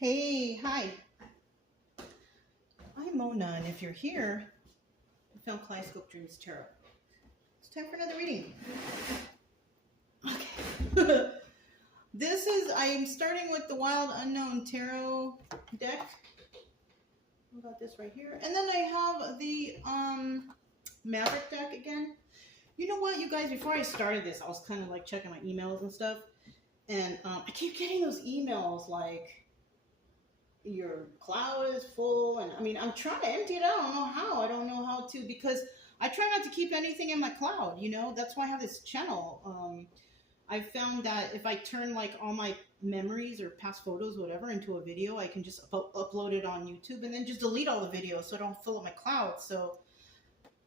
Hey, hi. I'm Mona, and if you're here, you found Kaleidoscope Dreams Tarot. It's time for another reading. Okay. I'm starting with the Wild Unknown Tarot deck. I got this right here. And then I have the Maverick deck again. You know what, you guys, before I started this, I was kind of like checking my emails and stuff. And I keep getting those emails like, your cloud is full, and I mean, I'm trying to empty it out. I don't know how to, because I try not to keep anything in my cloud, that's why I have this channel. I found that if I turn like all my memories or past photos, whatever, into a video, I can just upload it on YouTube and then just delete all the videos so I don't fill up my cloud. So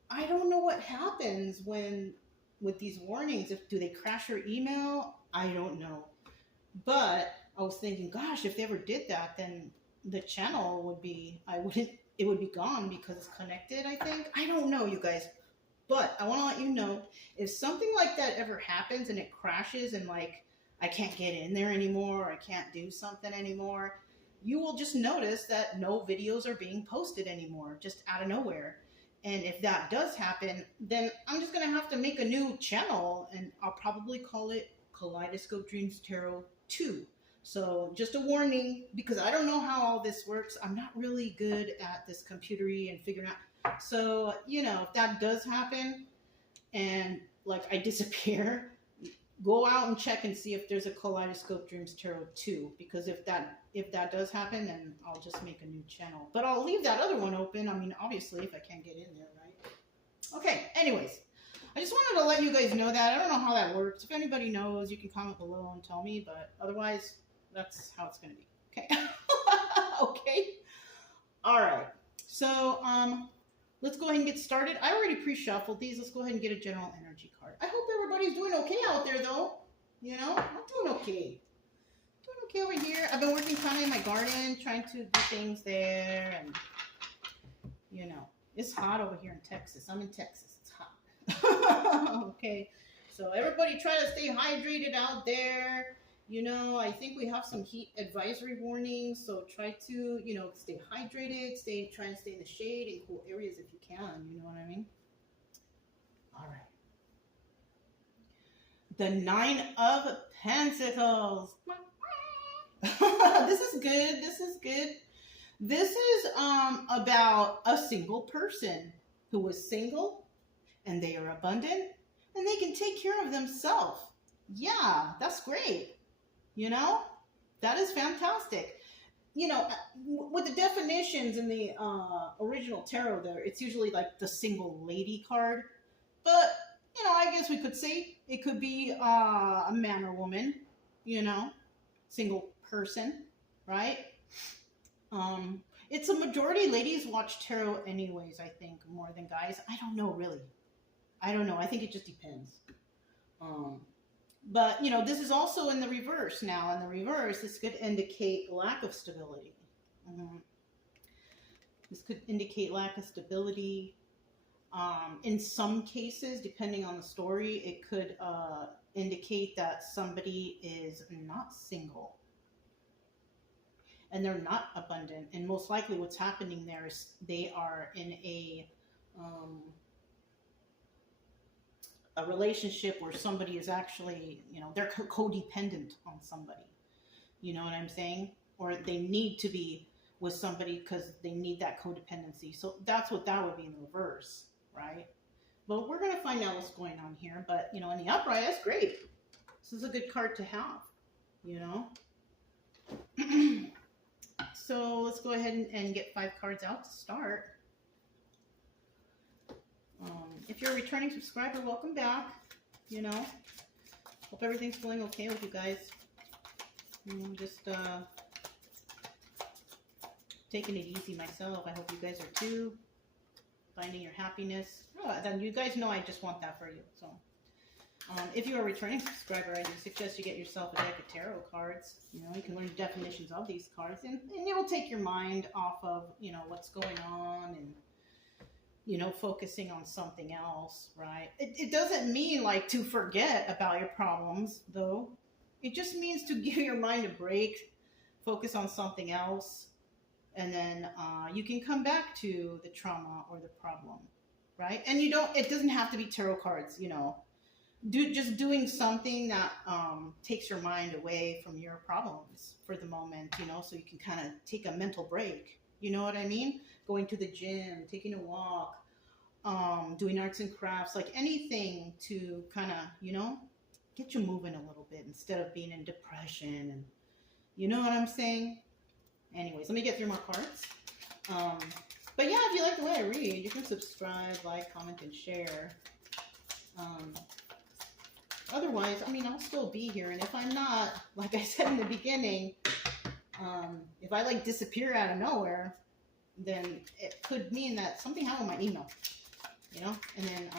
I don't know what happens when with these warnings. If do they crash your email? I don't know, but I was thinking, gosh, if they ever did that, then the channel would be, it would be gone because it's connected, I think. I don't know, you guys. But I want to let you know, if something like that ever happens and it crashes and like I can't get in there anymore, or I can't do something anymore, you will just notice that no videos are being posted anymore, just out of nowhere. And if that does happen, then I'm just going to have to make a new channel, and I'll probably call it Kaleidoscope Dreams Tarot 2. So just a warning, because I don't know how all this works. I'm not really good at this computery and figuring out. So, if that does happen and like I disappear, go out and check and see if there's a Kaleidoscope Dreams Tarot 2. Because if that does happen, then I'll just make a new channel. But I'll leave that other one open. I mean, obviously, if I can't get in there, right? Okay, anyways. I just wanted to let you guys know that. I don't know how that works. If anybody knows, you can comment below and tell me. But otherwise, that's how it's going to be. Okay. Okay. All right. So, let's go ahead and get started. I already pre-shuffled these. Let's go ahead and get a general energy card. I hope everybody's doing okay out there, though. I'm doing okay. Doing okay over here. I've been working kind of in my garden, trying to do things there. And, it's hot over here in Texas. I'm in Texas. It's hot. Okay. So everybody try to stay hydrated out there. I think we have some heat advisory warnings, so try to, stay hydrated, try and stay in the shade in cool areas if you can, you know what I mean? All right. The Nine of Pentacles. This is good. This is good. This is about a single person who is single, and they are abundant, and they can take care of themselves. Yeah, that's great. That is fantastic. With the definitions in the original tarot there, it's usually like the single lady card. But, I guess we could say it could be a man or woman, single person, right? It's a majority ladies watch tarot anyways, I think, more than guys. I don't know, really. I don't know. I think it just depends. But, this is also in the reverse now. In the reverse, this could indicate lack of stability. This could indicate lack of stability. In some cases, depending on the story, it could indicate that somebody is not single. And they're not abundant. And most likely what's happening there is they are in a relationship where somebody is actually, they're codependent on somebody. You know what I'm saying? Or they need to be with somebody because they need that codependency. So that's what that would be in the reverse, right? But we're going to find out what's going on here. But, in the upright, that's great. This is a good card to have, So let's go ahead and get 5 cards out to start. If you're a returning subscriber, welcome back. Hope everything's going okay with you guys. Just taking it easy myself. I hope you guys are too. Finding your happiness. Then you guys know I just want that for you. So, if you're a returning subscriber, I do suggest you get yourself a deck of tarot cards. You can learn the definitions of these cards, and it'll take your mind off of what's going on and focusing on something else, right? It doesn't mean like to forget about your problems, though. It just means to give your mind a break, focus on something else, and then you can come back to the trauma or the problem, right? And it doesn't have to be tarot cards, just doing something that takes your mind away from your problems for the moment, so you can kind of take a mental break. You know what I mean? Going to the gym, taking a walk, doing arts and crafts, like anything to kind of, get you moving a little bit instead of being in depression. And you know what I'm saying? Anyways, let me get through my cards. But yeah, if you like the way I read, you can subscribe, like, comment, and share. Otherwise, I'll still be here. And if I'm not, like I said in the beginning, if I like disappear out of nowhere, then it could mean that something happened with my email, and then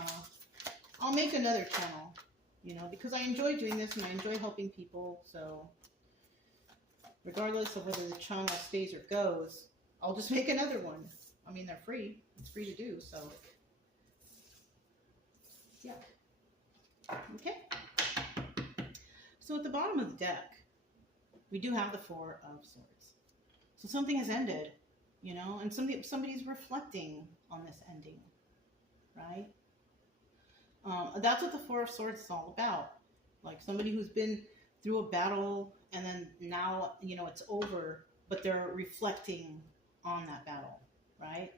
I'll make another channel, because I enjoy doing this and I enjoy helping people. So regardless of whether the channel stays or goes, I'll just make another one. They're free. It's free to do. So yeah. Okay. So at the bottom of the deck, we do have the Four of Swords. So something has ended, and somebody's reflecting on this ending, right? That's what the Four of Swords is all about. Like somebody who's been through a battle, and then now, it's over, but they're reflecting on that battle, right?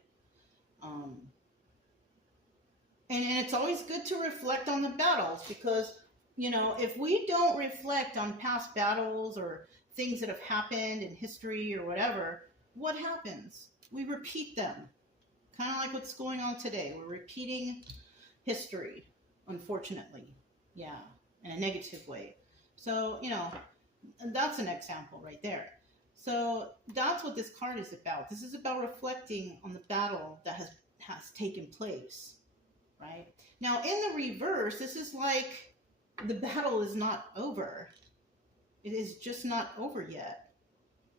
And it's always good to reflect on the battles, because, if we don't reflect on past battles or things that have happened in history or whatever, what happens? We repeat them. Kind of like what's going on today. We're repeating history, unfortunately. Yeah, in a negative way. So, that's an example right there. So that's what this card is about. This is about reflecting on the battle that has taken place, right? Now, in the reverse, this is like the battle is not over. It is just not over yet,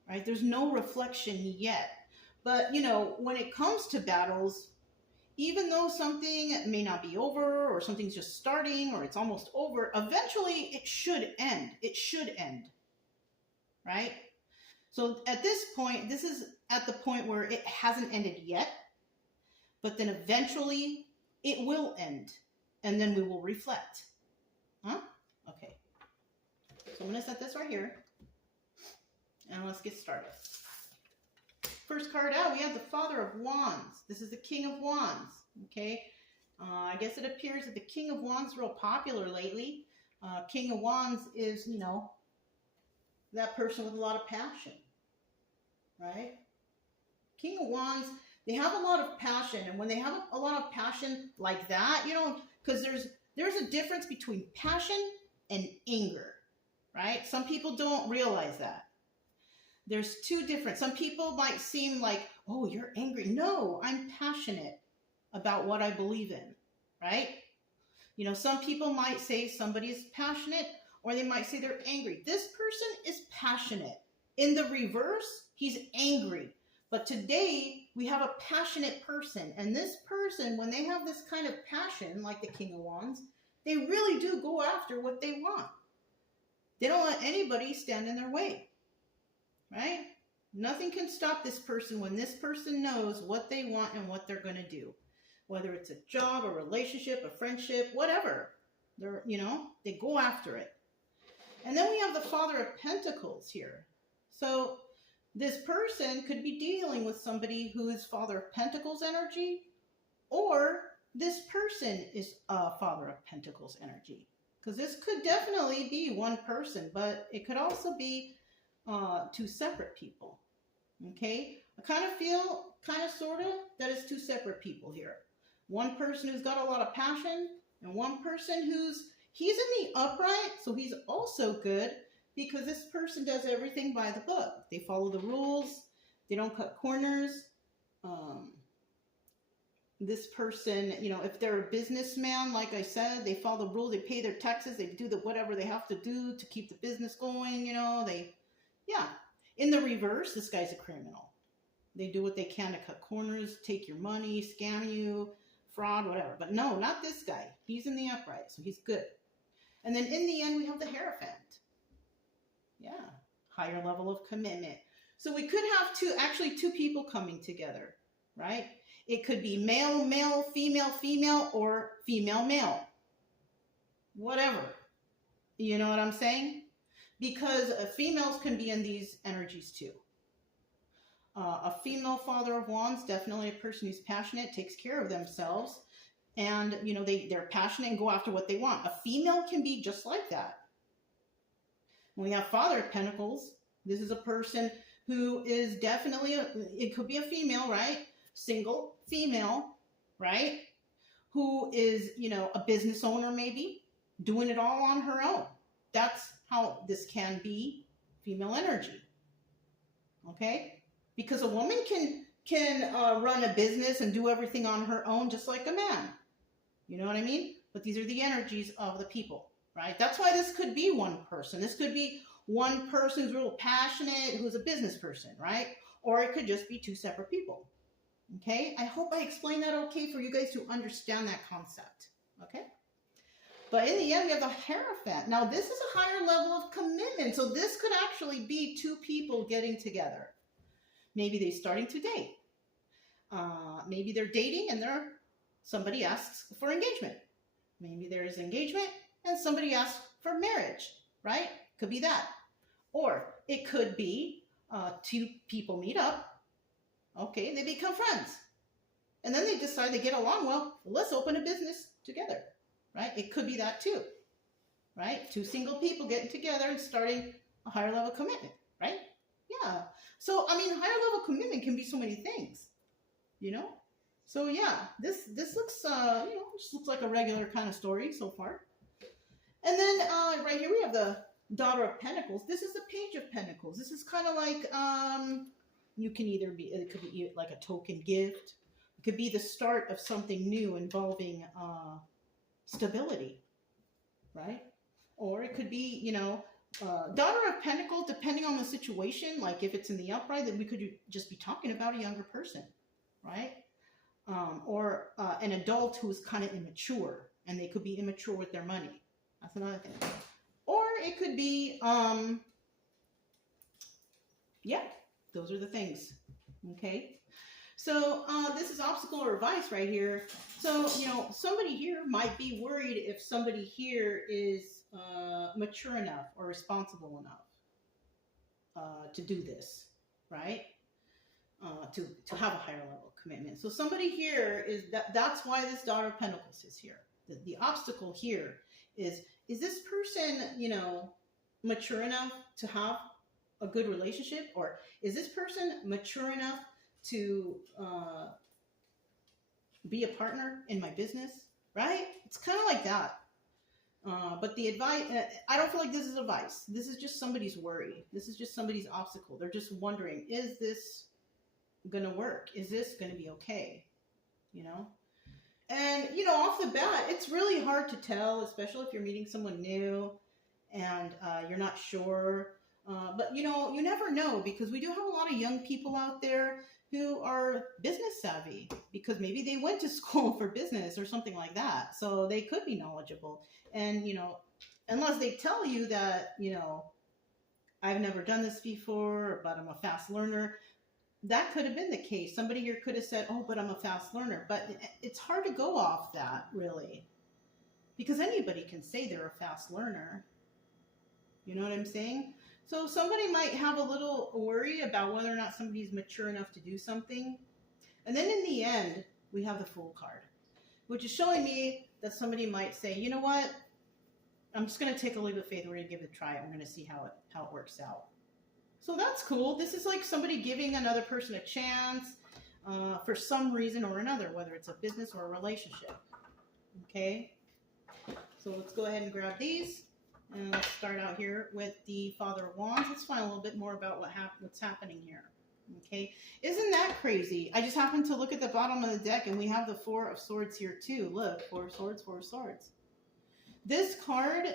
right? There's no reflection yet. But, when it comes to battles, even though something may not be over, or something's just starting, or it's almost over, eventually it should end. It should end, right? So at this point, this is at the point where it hasn't ended yet, but then eventually it will end, and then we will reflect. Huh? Okay. So I'm going to set this right here, and let's get started. First card out, we have the Father of Wands. This is the King of Wands, okay? I guess it appears that the King of Wands is real popular lately. King of Wands is, that person with a lot of passion, right? King of Wands, they have a lot of passion, and when they have a lot of passion like that, because there's a difference between passion and anger, right? Some people don't realize that. There's two different. Some people might seem like, oh, you're angry. No, I'm passionate about what I believe in, right? Some people might say somebody is passionate, or they might say they're angry. This person is passionate. In the reverse, he's angry. But today, we have a passionate person. And this person, when they have this kind of passion, like the King of Wands, they really do go after what they want. They don't let anybody stand in their way, right? Nothing can stop this person when this person knows what they want and what they're going to do. Whether it's a job, a relationship, a friendship, whatever. They go after it. And then we have the Father of Pentacles here. So this person could be dealing with somebody who is Father of Pentacles energy, or this person is Father of Pentacles energy. Because this could definitely be one person, but it could also be two separate people. Okay? I kind of feel, sort of, that it's two separate people here. One person who's got a lot of passion, and one person he's in the upright, so he's also good, because this person does everything by the book. They follow the rules. They don't cut corners. This person, if they're a businessman, like I said, they follow the rules. They pay their taxes. They do whatever they have to do to keep the business going. In the reverse, this guy's a criminal. They do what they can to cut corners, take your money, scam you, fraud, whatever. But no, not this guy. He's in the upright, so he's good. And then in the end, we have the Hierophant. Yeah. higher level of commitment. So we could have two people coming together, right? It could be male, male, female, female, or female, male. Whatever. You know what I'm saying? Because females can be in these energies too. A female Father of Wands, definitely a person who's passionate, takes care of themselves, and they're passionate and go after what they want. A female can be just like that. When we have Father of Pentacles, this is a person who is definitely it could be a female, right? Single female, right? Who is, a business owner, maybe doing it all on her own. That's how this can be female energy. Okay? Because a woman can run a business and do everything on her own, just like a man. You know what I mean? But these are the energies of the people, right? That's why this could be one person. This could be one person who's real passionate, who's a business person, right? Or it could just be two separate people. Okay? I hope I explained that okay for you guys to understand that concept. Okay? But in the end, we have the Hierophant. Now, this is a higher level of commitment. So this could actually be two people getting together. Maybe they're starting to date. Maybe they're dating and somebody asks for engagement. Maybe there is engagement and somebody asks for marriage, right? Could be that. Or it could be two people meet up. Okay, they become friends. And then they decide they get along well. Let's open a business together, right? It could be that too, right? Two single people getting together and starting a higher level commitment, right? Yeah. So, higher level commitment can be so many things, So, yeah, this looks, just looks like a regular kind of story so far. And then right here we have the Daughter of Pentacles. This is the Page of Pentacles. This is kind of like, it could be like a token gift. It could be the start of something new involving stability, right? Or it could be, Daughter of Pentacles, depending on the situation, like if it's in the upright, then we could just be talking about a younger person, right? Or an adult who's kind of immature, and they could be immature with their money. That's another thing. Or it could be, yeah, those are the things, okay? So this is obstacle or advice right here. So, somebody here might be worried if somebody here is mature enough or responsible enough to do this, right? To have a higher level of commitment. So somebody here that's why this Daughter of Pentacles is here. The obstacle here is this person, mature enough to have a good relationship? Or is this person mature enough to be a partner in my business, right? It's kind of like that. But the advice, I don't feel like this is advice. This is just somebody's worry. This is just somebody's obstacle. They're just wondering, is this going to work? Is this going to be okay? And, off the bat, it's really hard to tell, especially if you're meeting someone new and you're not sure. But, you never know, because we do have a lot of young people out there who are business savvy, because maybe they went to school for business or something like that. So they could be knowledgeable. And, unless they tell you that, I've never done this before, but I'm a fast learner, that could have been the case. Somebody here could have said, oh, but I'm a fast learner. But it's hard to go off that, really, because anybody can say they're a fast learner. You know what I'm saying? So somebody might have a little worry about whether or not somebody's mature enough to do something. And then in the end, we have the Fool card, which is showing me that somebody might say, you know what? I'm just going to take a leap of faith. We're going to give it a try. I'm going to see how it works out. So that's cool. This is like somebody giving another person a chance for some reason or another, whether it's a business or a relationship. Okay? So let's go ahead and grab these. And let's start out here with the Father of Wands. Let's find a little bit more about what's happening here. Okay? Isn't that crazy? I just happened to look at the bottom of the deck, and we have the Four of Swords here too. Look, Four of Swords, Four of Swords. This card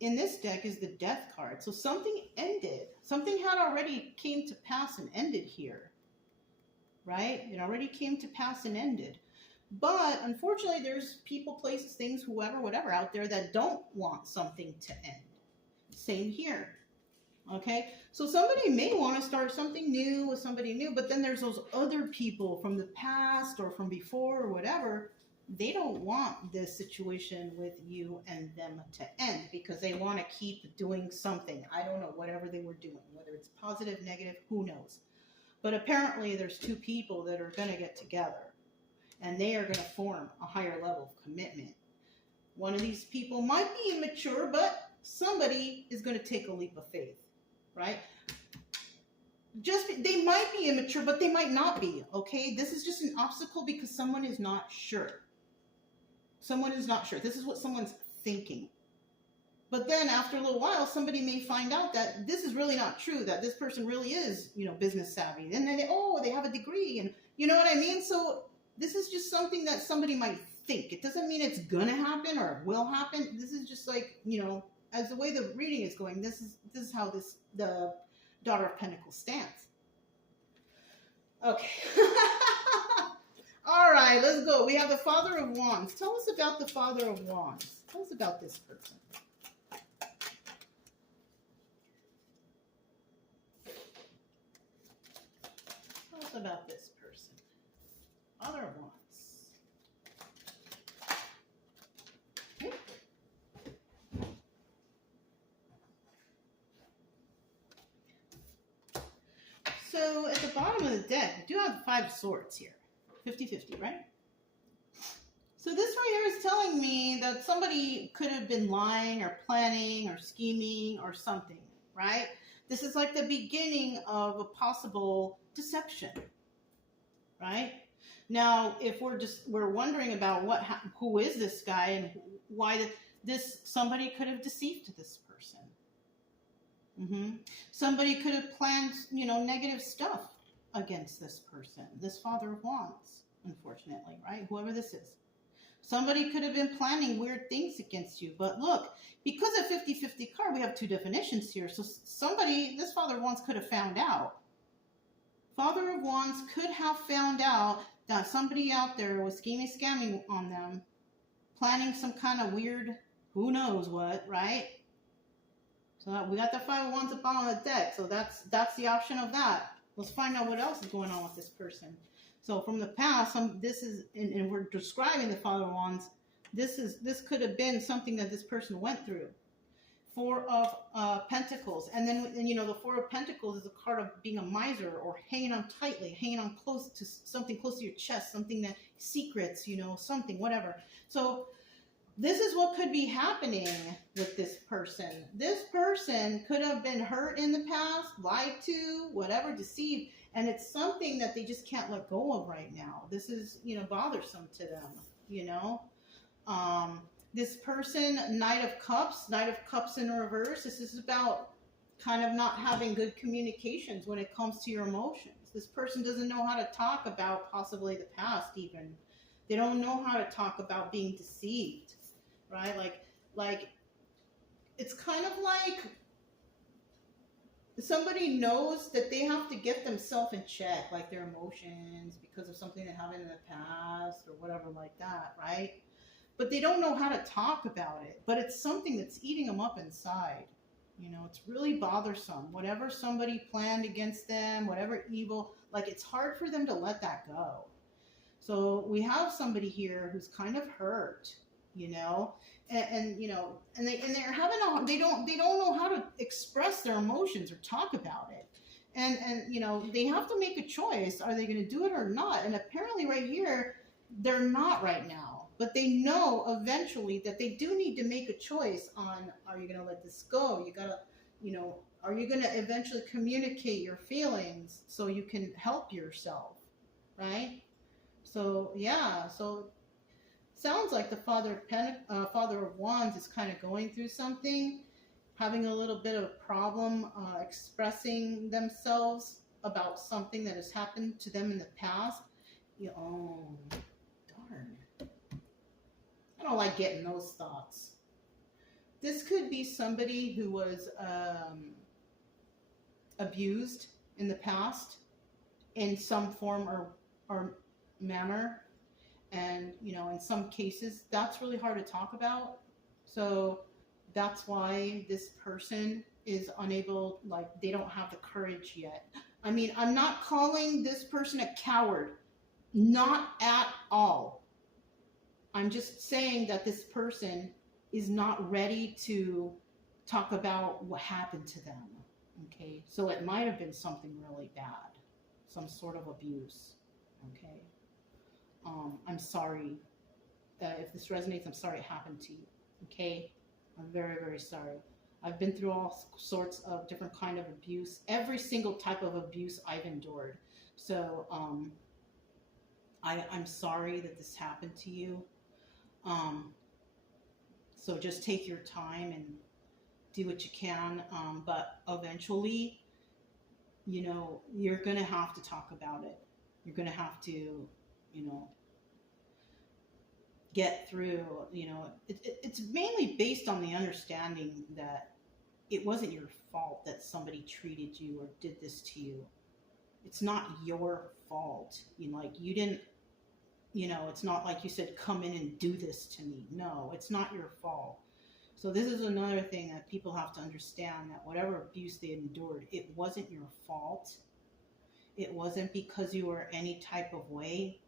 in this deck is the Death card. So something ended. Something had already came to pass and ended here. Right? It already came to pass and ended. But unfortunately, there's people, places, things, whoever, whatever out there that don't want something to end. Same here. Okay, so somebody may want to start something new with somebody new, but then there's those other people from the past or from before or whatever. They don't want this situation with you and them to end because they want to keep doing something. I don't know, whatever they were doing, whether it's positive, negative, who knows. But apparently, there's two people that are going to get together and they are going to form a higher level of commitment. One of these people might be immature, but somebody is going to take a leap of faith. Right? They might be immature, but they might not be. Okay, this is just an obstacle because someone is not sure. Someone is not sure. This is what someone's thinking. But then after a little while, somebody may find out that this is really not true. That this person really is, business savvy, and then they have a degree, and you know what I mean. So this is just something that somebody might think. It doesn't mean it's gonna happen or it will happen. This is just like as the way the reading is going, this is how the Daughter of Pentacles stands. Okay. All right, let's go. We have the Father of Wands. Tell us about the Father of Wands. Tell us about this person. Tell us about this person. Father of Wands. Okay. So at the bottom of the deck, we do have the Five of Swords here. 50-50, right? So this right here is telling me that somebody could have been lying or planning or scheming or something, right? This is like the beginning of a possible deception, right? Now, if we're wondering about who is this guy and why somebody could have deceived this person. Somebody could have planned, negative stuff against this person, this Father of Wands, unfortunately, right? Whoever this is. Somebody could have been planning weird things against you. But look, because of 50-50 card, we have two definitions here. So this Father of Wands could have found out. Father of Wands could have found out that somebody out there was scamming on them, planning some kind of weird, who knows what, right? So we got the Five of Wands up on the deck. So that's the option of that. Let's find out what else is going on with this person. So from the past, this is, and we're describing the Father of Wands. This could have been something that this person went through. Four of Pentacles, and then the Four of Pentacles is a card of being a miser or hanging on tightly, hanging on close to your chest, something that secrets, something, whatever. So this is what could be happening with this person. This person could have been hurt in the past, lied to, whatever, deceived, and it's something that they just can't let go of right now. This is, bothersome to them, This person, Knight of Cups in reverse. This is about kind of not having good communications when it comes to your emotions. This person doesn't know how to talk about possibly the past even. They don't know how to talk about being deceived. Right? Like it's kind of like somebody knows that they have to get themselves in check, like their emotions because of something that happened in the past or whatever like that, right? But they don't know how to talk about it. But it's something that's eating them up inside. It's really bothersome. Whatever somebody planned against them, whatever evil, it's hard for them to let that go. So we have somebody here who's kind of hurt. And they're having they don't know how to express their emotions or talk about it, and they have to make a choice. Are they going to do it or not? And apparently right here they're not right now, but they know eventually that they do need to make a choice on, are you going to let this go? You gotta, are you going to eventually communicate your feelings so you can help yourself, right? So yeah, sounds like the Father of Wands is kind of going through something, having a little bit of a problem expressing themselves about something that has happened to them in the past. Oh, darn. I don't like getting those thoughts. This could be somebody who was abused in the past in some form or manner. And, in some cases, that's really hard to talk about. So that's why this person is unable, like they don't have the courage yet. I mean, I'm not calling this person a coward, not at all. I'm just saying that this person is not ready to talk about what happened to them. Okay, so it might have been something really bad, some sort of abuse. Okay, I'm sorry if this resonates. I'm sorry it happened to you. Okay, I'm very, very sorry. I've been through all sorts of different kind of abuse, every single type of abuse I've endured. So I'm sorry that this happened to you. So just take your time and do what you can. But eventually, you know, you're going to have to talk about it. You're going to have to, you know, get through, you know, it's mainly based on the understanding that it wasn't your fault that somebody treated you or did this to you. It's not your fault. You know, like you didn't, you know, it's not like you said, come in and do this to me. No, it's not your fault. So this is another thing that people have to understand, that whatever abuse they endured, it wasn't your fault. It wasn't because you were any type of way.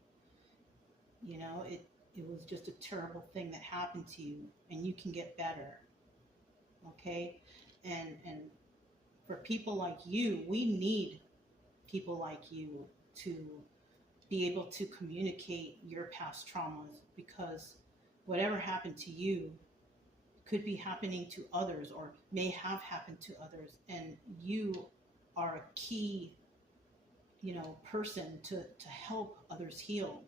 You know, it was just a terrible thing that happened to you, and you can get better. Okay? And for people like you, we need people like you to be able to communicate your past traumas, because whatever happened to you could be happening to others or may have happened to others, and you are a key, you know, person to help others heal.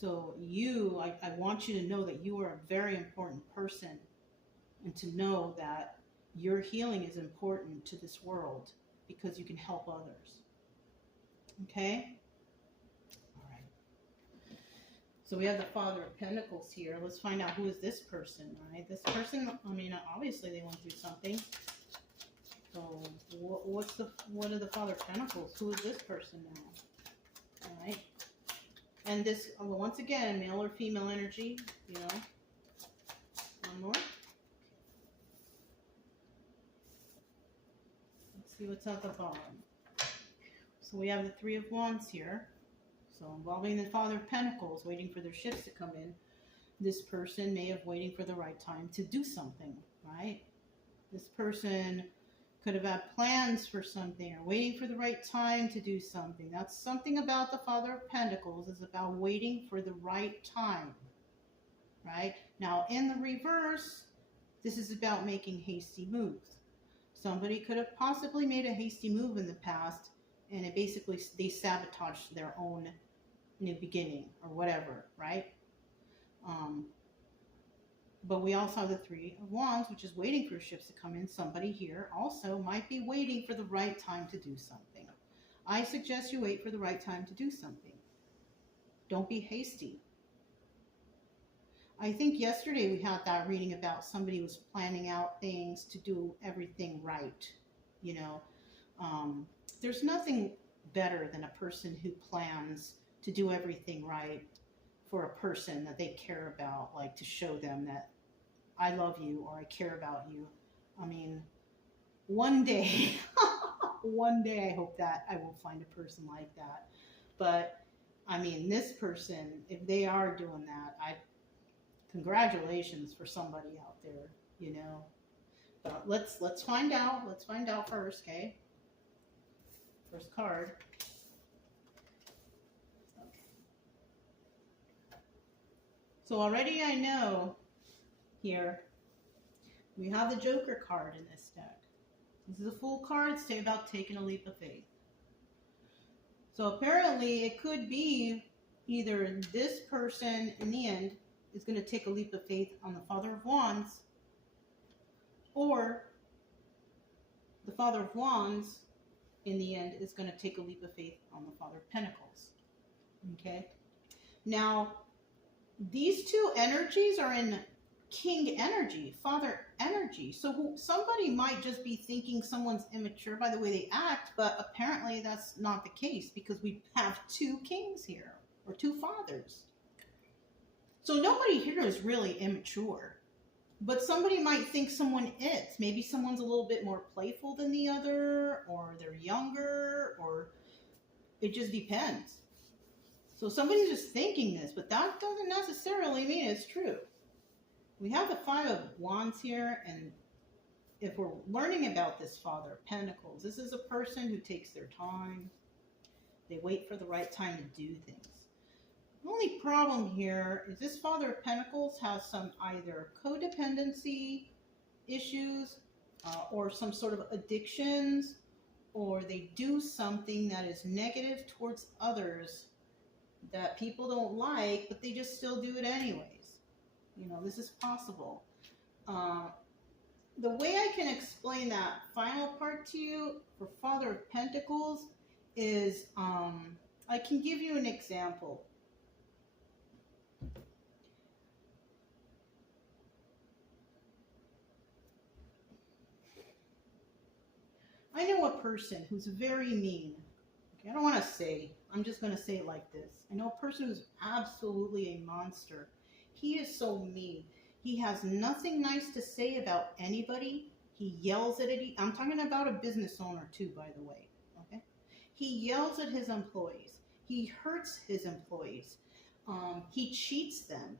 So I want you to know that you are a very important person, and to know that your healing is important to this world because you can help others. Okay? All right. So we have the Father of Pentacles here. Let's find out, who is this person, right? This person, I mean, obviously they went through something. So what are the Father of Pentacles? Who is this person now? All right. And this, once again, male or female energy, you know. One more. Let's see what's at the bottom. So we have the Three of Wands here. So involving the Father of Pentacles, waiting for their ships to come in. This person may have waiting for the right time to do something, right? This person could have had plans for something or waiting for the right time to do something. That's something about the Father of Pentacles, is about waiting for the right time, right? Now, in the reverse, this is about making hasty moves. Somebody could have possibly made a hasty move in the past, and it basically, they sabotaged their own new beginning or whatever, right? But we also have the Three of Wands, which is waiting for ships to come in. Somebody here also might be waiting for the right time to do something. I suggest you wait for the right time to do something. Don't be hasty. I think yesterday we had that reading about somebody was planning out things to do everything right. You know, there's nothing better than a person who plans to do everything right for a person that they care about, like to show them that I love you or I care about you. I mean, one day, one day I hope that I will find a person like that. But I mean, this person, if they are doing that, congratulations for somebody out there, you know. But let's find out. Let's find out first, okay? First card. Okay. So already I know here we have the Joker card in this deck. This is a Fool card. It's about taking a leap of faith. So apparently it could be either this person in the end is going to take a leap of faith on the Father of Wands, or the Father of Wands in the end is going to take a leap of faith on the Father of Pentacles. Okay? Now, these two energies are in King energy, Father energy. So somebody might just be thinking someone's immature by the way they act, but apparently that's not the case, because we have two kings here, or two fathers. So nobody here is really immature. But somebody might think someone is. Maybe someone's a little bit more playful than the other, or they're younger, or it just depends. So somebody's just thinking this, but that doesn't necessarily mean it's true. We have the Five of Wands here, and if we're learning about this Father of Pentacles, this is a person who takes their time. They wait for the right time to do things. The only problem here is this Father of Pentacles has some either codependency issues or some sort of addictions, or they do something that is negative towards others that people don't like, but they just still do it anyways. You know, this is possible. The way I can explain that final part to you for Father of Pentacles is I can give you an example. I know a person who's very mean. Okay, I don't want to say, I'm just going to say it like this. I know a person who's absolutely a monster. He is so mean. He has nothing nice to say about anybody. He yells at it. I'm talking about a business owner too, by the way. Okay, he yells at his employees. He hurts his employees. He cheats them.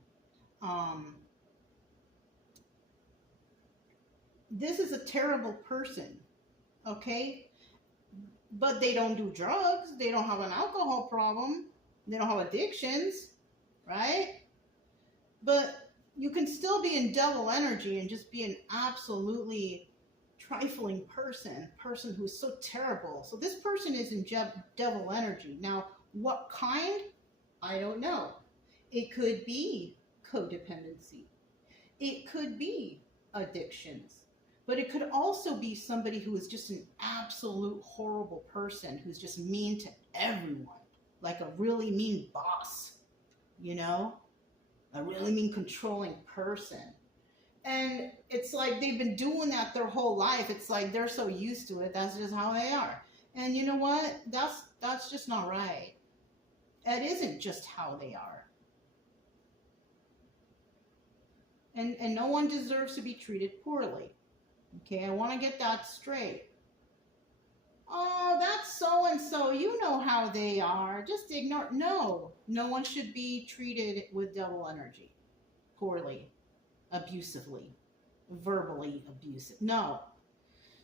This is a terrible person. Okay, but they don't do drugs. They don't have an alcohol problem. They don't have addictions, right? But you can still be in devil energy and just be an absolutely trifling person who's so terrible. So this person is in devil energy. Now, what kind? I don't know. It could be codependency. It could be addictions. But it could also be somebody who is just an absolute horrible person who's just mean to everyone. Like a really mean boss, you know? A really mean controlling person. And it's like they've been doing that their whole life. It's like they're so used to it. That's just how they are. And you know what? That's just not right. It isn't just how they are. And no one deserves to be treated poorly. Okay, I want to get that straight. Oh, that's so-and-so. You know how they are. Just ignore. No one should be treated with devil energy. Poorly, abusively, verbally abusive. No.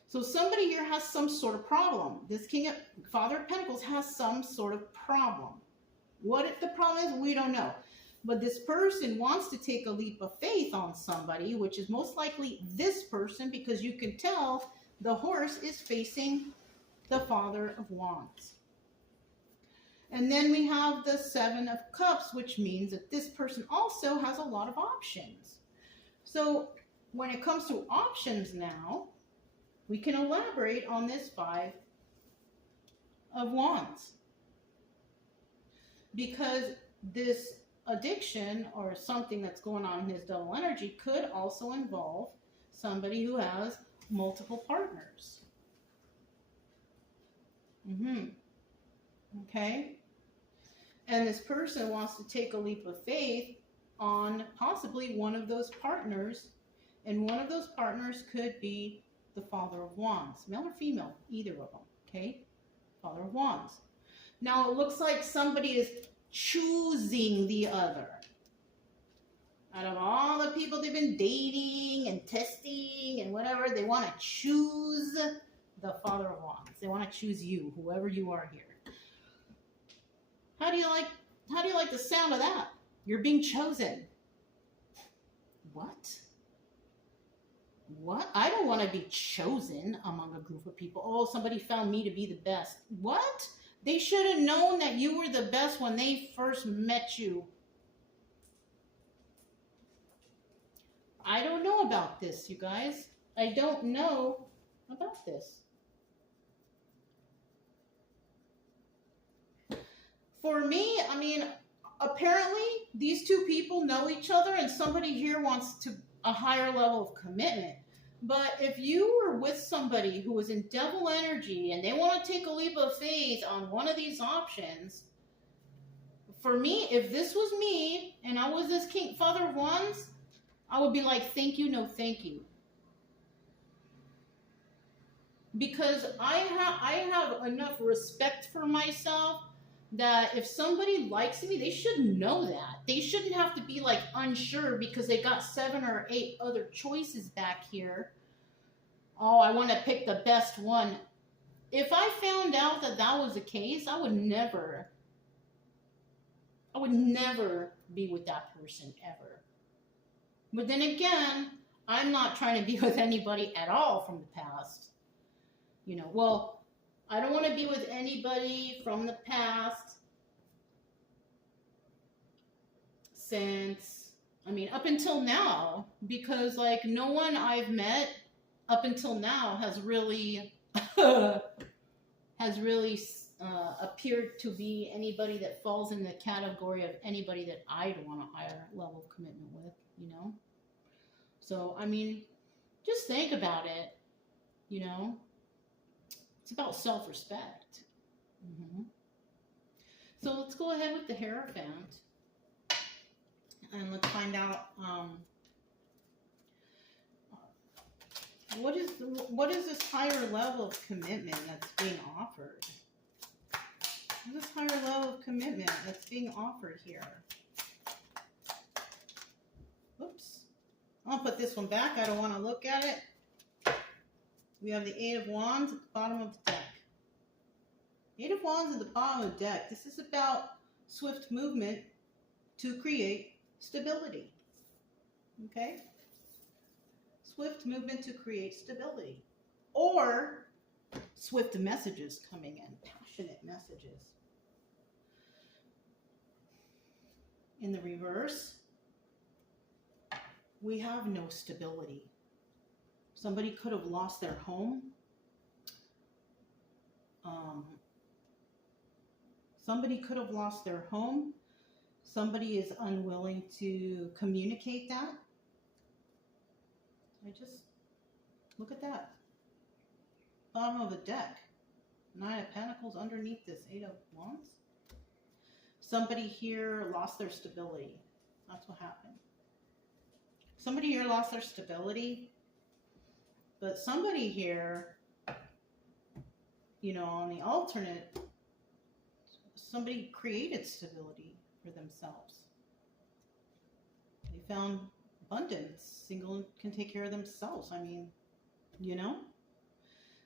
So somebody here has some sort of problem. This Father of Pentacles has some sort of problem. What the problem is, we don't know. But this person wants to take a leap of faith on somebody, which is most likely this person, because you can tell the horse is facing the Father of Wands. And then we have the Seven of Cups, which means that this person also has a lot of options. So when it comes to options now, we can elaborate on this Five of Wands. Because this addiction or something that's going on in his double energy could also involve somebody who has multiple partners. Okay? And this person wants to take a leap of faith on possibly one of those partners, and one of those partners could be the Father of Wands, male or female, either of them. Okay? Father of Wands. Now it looks like somebody is choosing the other. Out of all the people they've been dating and testing and whatever, they want to choose the Father of Wands. They want to choose you, whoever you are here. How do you like the sound of that? You're being chosen. What? What? I don't want to be chosen among a group of people. Oh, somebody found me to be the best. What? They should have known that you were the best when they first met you. I don't know about this, you guys. I don't know about this. For me, I mean, apparently these two people know each other and somebody here wants to a higher level of commitment. But if you were with somebody who was in devil energy and they want to take a leap of faith on one of these options, for me, if this was me and I was this Father of Wands, I would be like, thank you, no thank you. Because I have enough respect for myself that if somebody likes me, they should know that. They shouldn't have to be like unsure because they got 7 or 8 other choices back here. Oh, I want to pick the best one. If I found out that that was the case, I would never be with that person ever. But then again, I'm not trying to be with anybody at all from the past. Well, I don't want to be with anybody from the past since, I mean, up until now, because like no one I've met up until now has really appeared to be anybody that falls in the category of anybody that I'd want a higher level of commitment with. So, I mean, just think about it, you know? It's about self respect. So, let's go ahead with the Hierophant and let's find out what is this higher level of commitment that's being offered? What is this higher level of commitment that's being offered here? Oops. I'll put this one back. I don't want to look at it. We have the 8 of Wands at the bottom of the deck. 8 of Wands at the bottom of the deck. This is about swift movement to create stability. Okay? Swift movement to create stability. Or swift messages coming in, passionate messages. In the reverse, we have no stability. Somebody could have lost their home. Somebody could have lost their home. Somebody is unwilling to communicate that. Look at that. Bottom of the deck. 9 of Pentacles underneath this 8 of Wands. Somebody here lost their stability. That's what happened. Somebody here lost their stability. But somebody here, on the alternate, somebody created stability for themselves. They found abundance. Single can take care of themselves. I mean,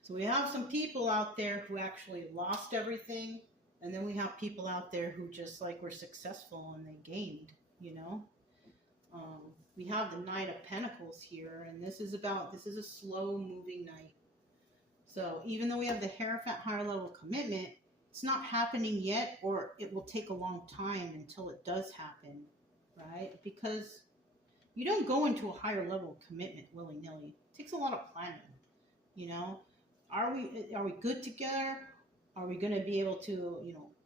So we have some people out there who actually lost everything. And then we have people out there who just like were successful and they gained, We have the 9 of Pentacles here, and this is a slow moving night. So even though we have the Hierophant higher level commitment, it's not happening yet, or it will take a long time until it does happen, right? Because you don't go into a higher level of commitment willy-nilly. It takes a lot of planning, Are we good together? Are we going to be able to,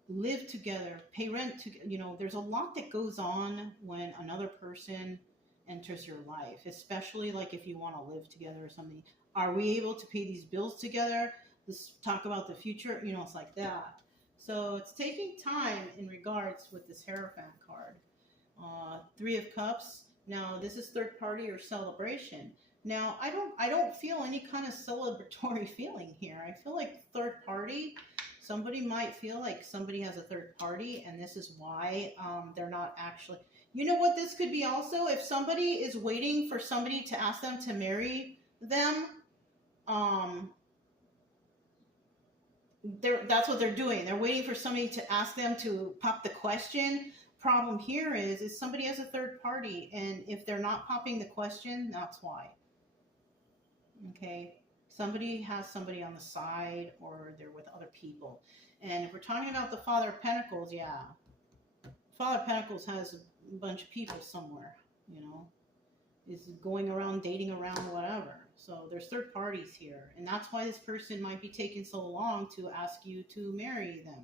live together, pay rent together? There's a lot that goes on when another person enters your life, especially like if you want to live together or something. Are we able to pay these bills together? Let's talk about the future. It's like that. So it's taking time in regards with this Hierophant card. 3 of Cups. Now this is third party or celebration. Now I don't feel any kind of celebratory feeling here. I feel like third party. Somebody might feel like somebody has a third party, and this is why they're not actually. You know what this could be also? If somebody is waiting for somebody to ask them to marry them, that's what they're doing. They're waiting for somebody to ask them to pop the question. Problem here is somebody has a third party, and if they're not popping the question, that's why. Okay? Somebody has somebody on the side, or they're with other people. And if we're talking about the Father of Pentacles, yeah. Father of Pentacles has a bunch of people somewhere, is going around, dating around, whatever. So there's third parties here. And that's why this person might be taking so long to ask you to marry them,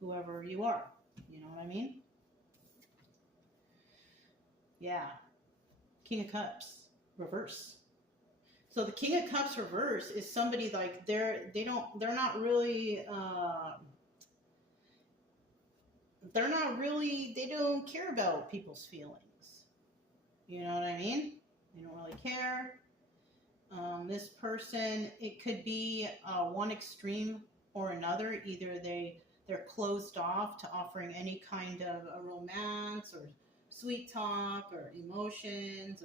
whoever you are. You know what I mean? Yeah. King of Cups, reverse. So the King of Cups reverse is somebody like they don't care about people's feelings. You know what I mean? They don't really care. This person, it could be one extreme or another. Either they're closed off to offering any kind of a romance or sweet talk or emotions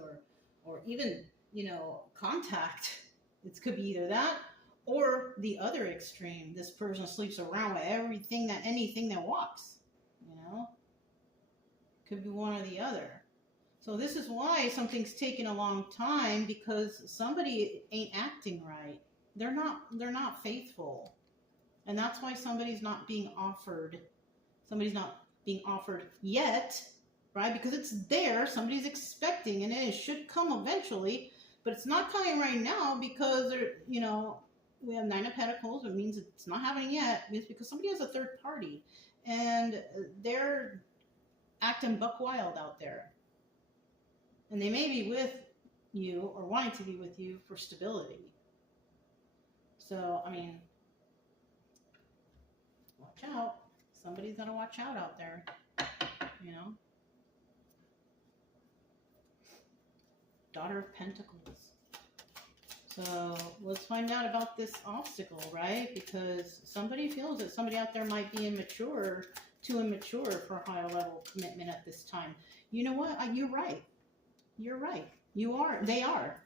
or even, you know, contact. It could be either that or the other extreme. This person sleeps around with anything that walks, you know. Could be one or the other. So this is why something's taking a long time, because somebody ain't acting right. They're not faithful. And that's why somebody's not being offered. Somebody's not being offered yet, right? Because it's there, somebody's expecting, and it should come eventually, but it's not coming right now because they're, you know, we have Nine of Pentacles. It means it's not happening yet. It's because somebody has a third party and they're acting buck wild out there. And they may be with you or wanting to be with you for stability. So, I mean, watch out. Somebody's got to watch out there, you know. Daughter of Pentacles. So let's find out about this obstacle, right? Because somebody feels that somebody out there might be too immature for a higher level commitment at this time. You know what? You're right. You're right. You are. They are.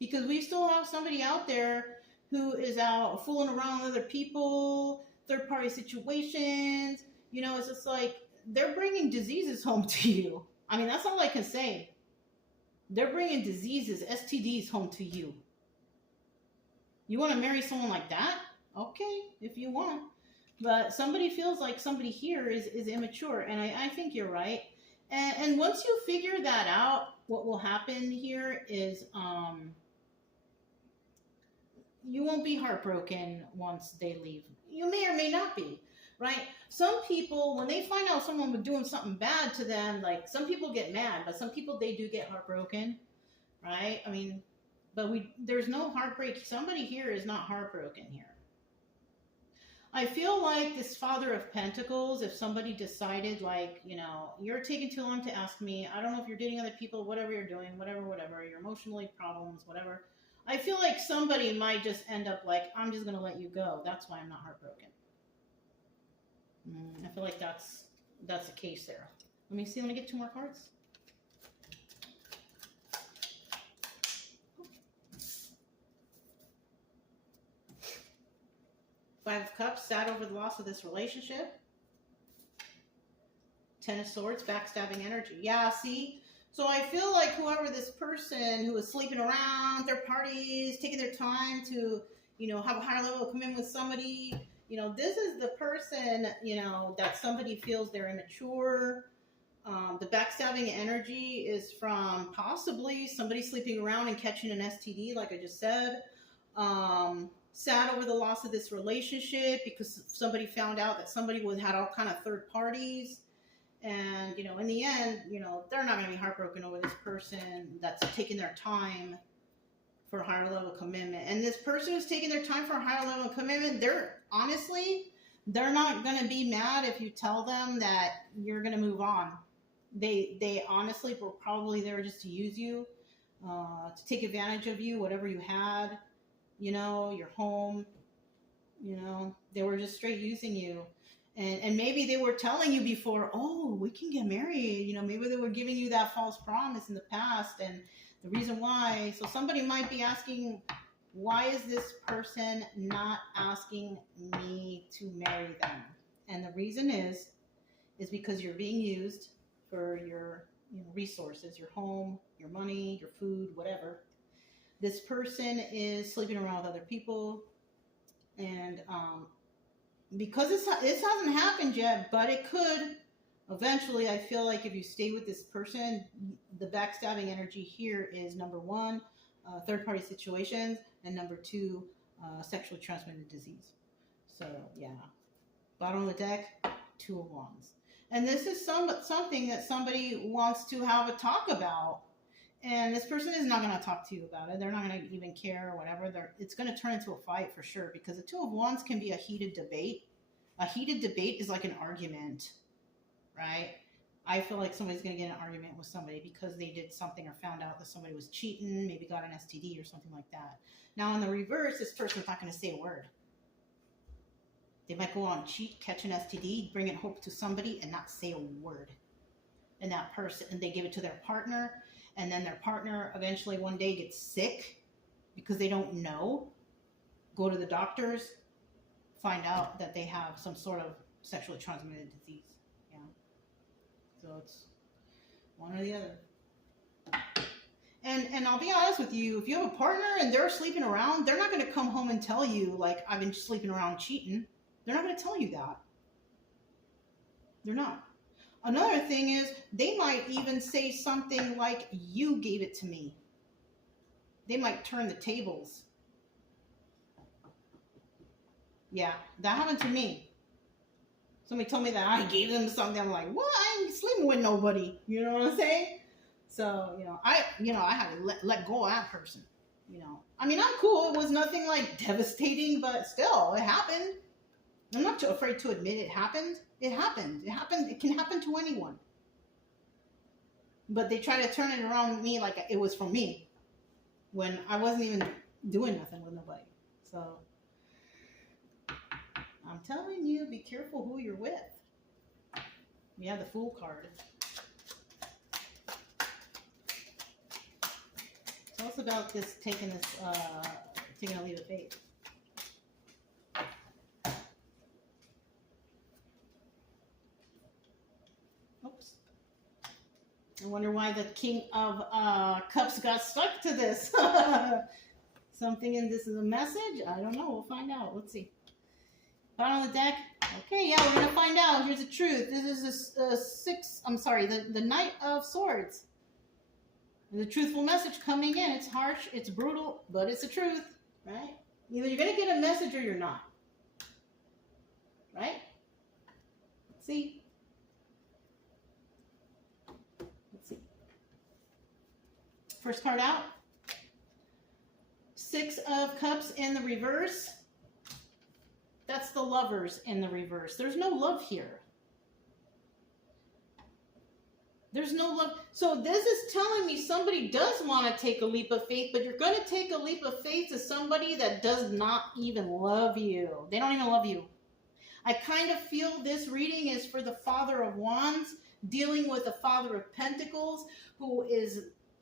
Because we still have somebody out there who is out fooling around with other people, third party situations. You know, it's just like they're bringing diseases home to you. I mean, that's all I can say. They're bringing diseases, STDs home to you. You want to marry someone like that? Okay, if you want. But somebody feels like somebody here is immature, and I think you're right. And once you figure that out, what will happen here is you won't be heartbroken once they leave. You may or may not be, right? Some people, when they find out someone was doing something bad to them, like some people get mad, but some people, they do get heartbroken, right? I mean, but there's no heartbreak. Somebody here is not heartbroken here. I feel like this Father of Pentacles, if somebody decided, like, you know, you're taking too long to ask me, I don't know if you're dating other people, whatever you're doing, whatever, your emotionally problems, whatever. I feel like somebody might just end up like, I'm just going to let you go. That's why I'm not heartbroken. I feel like that's the case there. Let me see. Let me get two more cards. Five of Cups, sad over the loss of this relationship. Ten of Swords, backstabbing energy. Yeah, see? So I feel like whoever this person who is sleeping around, their parties, taking their time to, you know, have a higher level of commitment with somebody, you know, this is the person, you know, that somebody feels they're immature. The backstabbing energy is from possibly somebody sleeping around and catching an STD, like I just said. Sad over the loss of this relationship because somebody found out that somebody had all kind of third parties. And, you know, in the end, you know, they're not going to be heartbroken over this person that's taking their time for a higher level of commitment. And this person who's taking their time for a higher level of commitment, they're not going to be mad if you tell them that you're going to move on. They honestly were probably there just to use you, to take advantage of you, whatever you had, you know, your home, you know, they were just straight using you. And maybe they were telling you before, oh, we can get married. You know, maybe they were giving you that false promise in the past. And the reason why, so somebody might be asking, why is this person not asking me to marry them? And the reason is because you're being used for your, you know, resources, your home, your money, your food, whatever. This person is sleeping around with other people. And, because this hasn't happened yet, but it could eventually. I feel like if you stay with this person, the backstabbing energy here is number one, third-party situations, and number two, sexually transmitted disease. So, yeah. Bottom of the deck, Two of Wands. And this is something that somebody wants to have a talk about. And this person is not going to talk to you about it. They're not going to even care or whatever. It's going to turn into a fight for sure, because the Two of Wands can be a heated debate. A heated debate is like an argument, right? I feel like somebody's going to get in an argument with somebody because they did something or found out that somebody was cheating, maybe got an STD or something like that. Now, in the reverse, this person's not going to say a word. They might go on cheat, catch an STD, bring it home to somebody, and not say a word. And that person, and they give it to their partner, and then their partner eventually one day gets sick because they don't know, go to the doctors, find out that they have some sort of sexually transmitted disease. Yeah. So it's one or the other. And I'll be honest with you, if you have a partner and they're sleeping around, they're not going to come home and tell you, like, I've been sleeping around cheating. They're not going to tell you that. They're not. Another thing is, they might even say something like, you gave it to me. They might turn the tables. Yeah, that happened to me. Somebody told me that I gave them something. I'm like, what? I ain't sleeping with nobody. You know what I'm saying? So, I had to let go of that person. I mean, I'm cool. It was nothing like devastating, but still, it happened. I'm not too afraid to admit it happened. It happened. It happened. It can happen to anyone. But they try to turn it around with me like it was from me when I wasn't even doing nothing with nobody. So I'm telling you, be careful who you're with. We have the Fool card. Tell us about this taking a leap of faith. Oops. I wonder why the King of Cups got stuck to this. Something in this is a message? I don't know. We'll find out. Let's see. Bottom of the deck. Okay, yeah, we're going to find out. Here's the truth. This is the Knight of Swords. There's a truthful message coming in. It's harsh, it's brutal, but it's the truth, right? Either you're going to get a message or you're not. Right? Let's see. First card out. 6 of Cups in the reverse. That's the Lovers in the reverse. There's no love here. There's no love. So this is telling me somebody does want to take a leap of faith, but you're going to take a leap of faith to somebody that does not even love you. They don't even love you. I kind of feel this reading is for the Father of Wands, dealing with the Father of Pentacles, who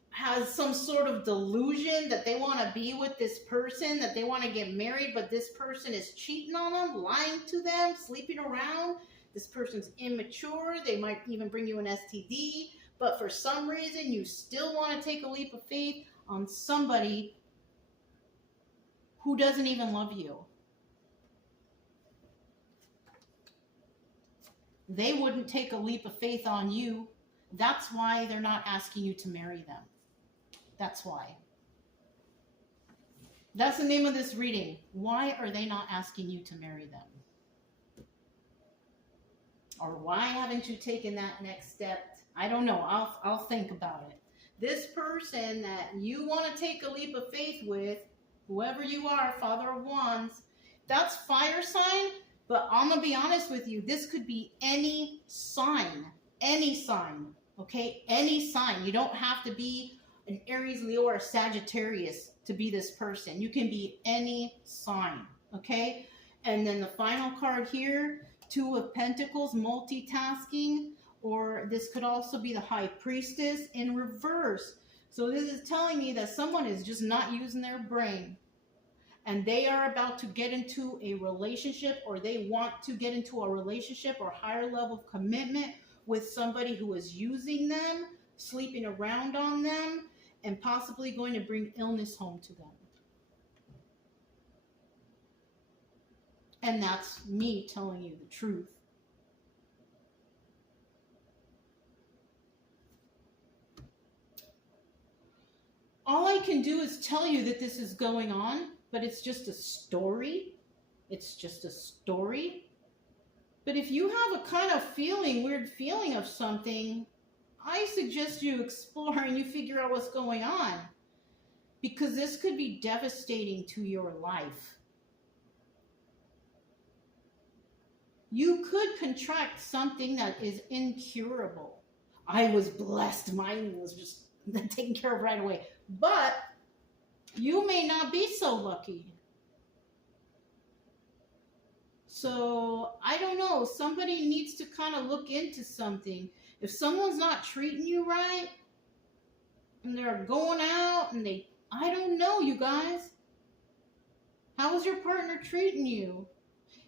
has some sort of delusion that they want to be with this person, that they want to get married, but this person is cheating on them, lying to them, sleeping around. This person's immature. They might even bring you an STD, but for some reason you still want to take a leap of faith on somebody who doesn't even love you. They wouldn't take a leap of faith on you. That's why they're not asking you to marry them. That's why. That's the name of this reading. Why are they not asking you to marry them? Or why haven't you taken that next step? I don't know. I'll think about it. This person that you want to take a leap of faith with, whoever you are, Father of Wands, that's fire sign. But I'm going to be honest with you. This could be any sign. Any sign. Okay? Any sign. You don't have to be an Aries, Leo, or Sagittarius to be this person. You can be any sign. Okay? And then the final card here, 2 of Pentacles, multitasking. Or this could also be the High Priestess in reverse. So this is telling me that someone is just not using their brain. And they are about to get into a relationship, or they want to get into a relationship or higher level of commitment with somebody who is using them, sleeping around on them, and possibly going to bring illness home to them. And that's me telling you the truth. All I can do is tell you that this is going on, but it's just a story. It's just a story. But if you have a kind of weird feeling of something, I suggest you explore and you figure out what's going on. Because this could be devastating to your life. You could contract something that is incurable. I was blessed. Mine was just taken care of right away. But you may not be so lucky. So I don't know. Somebody needs to kind of look into something. If someone's not treating you right, and they're going out and I don't know, you guys. How is your partner treating you?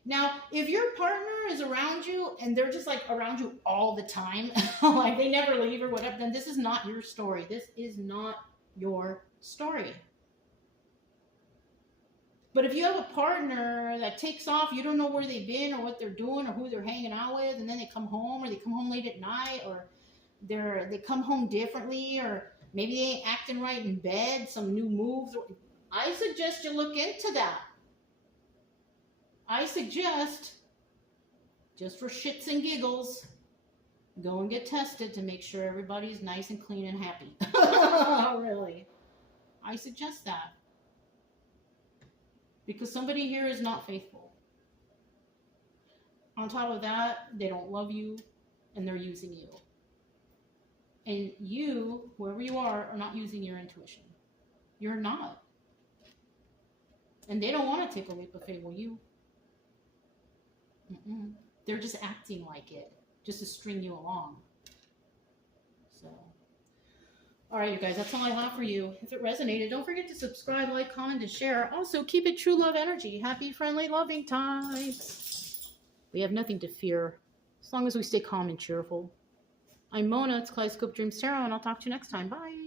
Now, if your partner is around you and they're just like around you all the time, like they never leave or whatever, then this is not your story. This is not your story. But if you have a partner that takes off, you don't know where they've been or what they're doing or who they're hanging out with, and then they come home or they come home late at night or they come home differently or maybe they ain't acting right in bed, some new moves. I suggest you look into that. I suggest, just for shits and giggles, go and get tested to make sure everybody's nice and clean and happy. Really. I suggest that. Because somebody here is not faithful. On top of that, they don't love you and they're using you. And you, whoever you are not using your intuition. You're not. And they don't want to take away buffet with you. They're just acting like it, just to string you along. So, all right, you guys, that's all I have for you. If it resonated, don't forget to subscribe, like, comment, and share. Also, keep it true love energy. Happy, friendly, loving times. We have nothing to fear, as long as we stay calm and cheerful. I'm Mona, it's Kaleidoscope Dreams Tarot, and I'll talk to you next time. Bye.